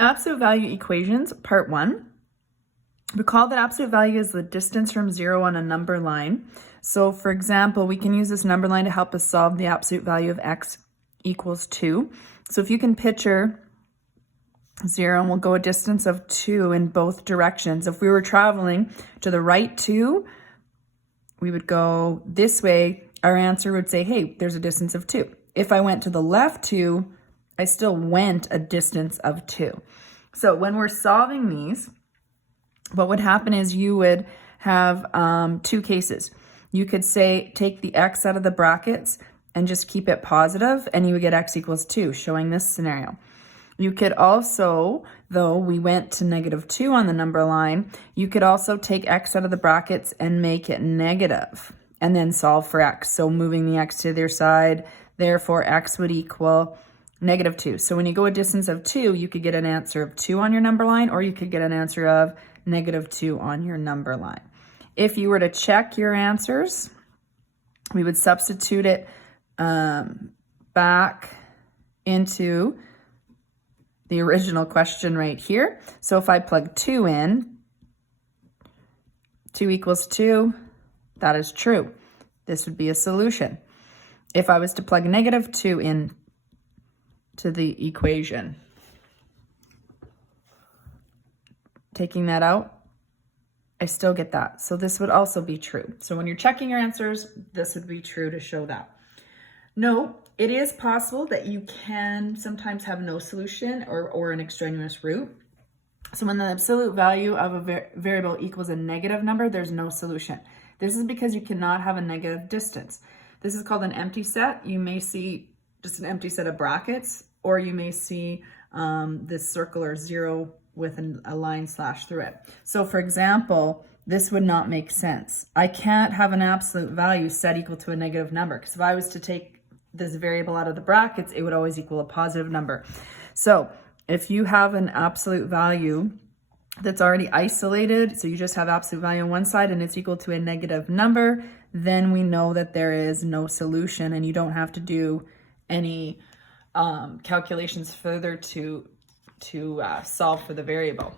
Absolute value equations, part 1. Recall that absolute value is the distance from 0 on a number line. So for example, we can use this number line to help us solve the absolute value of x equals 2. So if you can picture 0, and we'll go a distance of 2 in both directions. If we were traveling to the right 2, we would go this way. Our answer would say, hey, there's a distance of 2. If I went to the left 2, I still went a distance of 2. So when we're solving these, what would happen is you would have two cases. You could say, take the x out of the brackets and just keep it positive, and you would get x equals 2, showing this scenario. You could also, though we went to -2 on the number line, you could also take x out of the brackets and make it negative, and then solve for x. So moving the x to their side, therefore x would equal -2. So when you go a distance of 2, you could get an answer of 2 on your number line, or you could get an answer of -2 on your number line. If you were to check your answers, we would substitute it back into the original question right here. So if I plug 2 in, 2 equals 2, that is true. This would be a solution. If I was to plug -2 in to the equation, taking that out, I still get that. So this would also be true. So when you're checking your answers, this would be true to show that. No, it is possible that you can sometimes have no solution or an extraneous root. So when the absolute value of a variable equals a negative number, there's no solution. This is because you cannot have a negative distance. This is called an empty set. You may see just an empty set of brackets, or you may see this circular 0 with a line slash through it. So for example, this would not make sense. I can't have an absolute value set equal to a negative number, because if I was to take this variable out of the brackets, it would always equal a positive number. So if you have an absolute value that's already isolated, so you just have absolute value on one side and it's equal to a negative number, then we know that there is no solution, and you don't have to do any calculations further to solve for the variable.